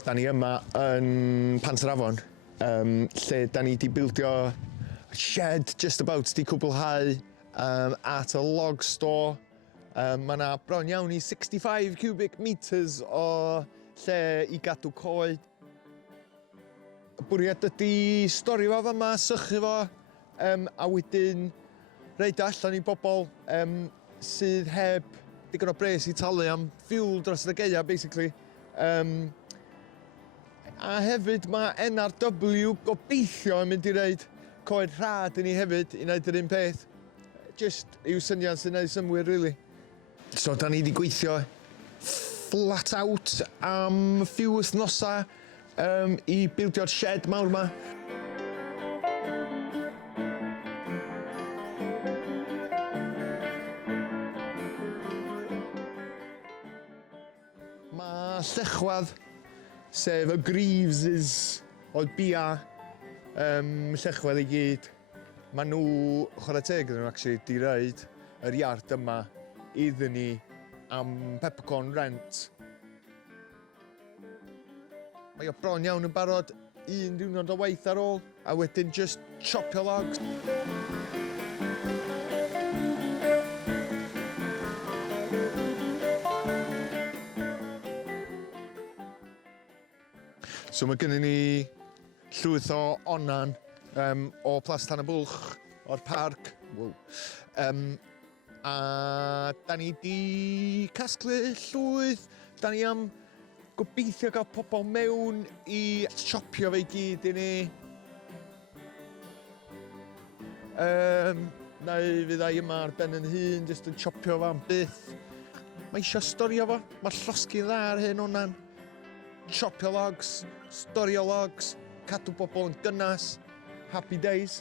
Da ni yma yn Pantrafon, lle da ni wedi bildio shed just about di cwblhau at a log store. Mae yna bron iawn i 65 cubic metres o lle i gadw coed. Y bwriad ydy stori fo fama, sychu fo, a wedyn reid allan i bobl sydd heb digon o bres i talu am fuel dros y gaea, basically. A hefyd mae NRW gobeithio yn mynd i reid coed rhad i ni hefyd i wneud yr un peth. Just yw syniad sy'n gwneud synnwyr, really. So, da ni wedi gweithio flat out am few wythnosau i bildio'r shed mawr yma. Mae llechwadd, sef y greaves o'r bia, llechwadd i gyd. Maen nhw, chwarae teg iddyn nhw, actually, di reid yr iard yma iddyn ni am peppercorn rent. Mae o bron iawn yn barod, un diwrnod o waith ar ôl, a wedyn just chopio logs. So mae gennym ni llwyth o onan o Plastan y Bwlch, o'r parc. Wow. A da ni di casglu llwyth, da ni am gobeithio gael pobl mewn i siopio fe i gyd i ni. Neu fyddai yma ar ben yn hun, jyst yn siopio fa am byth. Mae eisiau storio fo, mae'r llosgi'n dda ar hyn onan. Chopio logs, storio logs, cadw bobl yn gynas, happy days.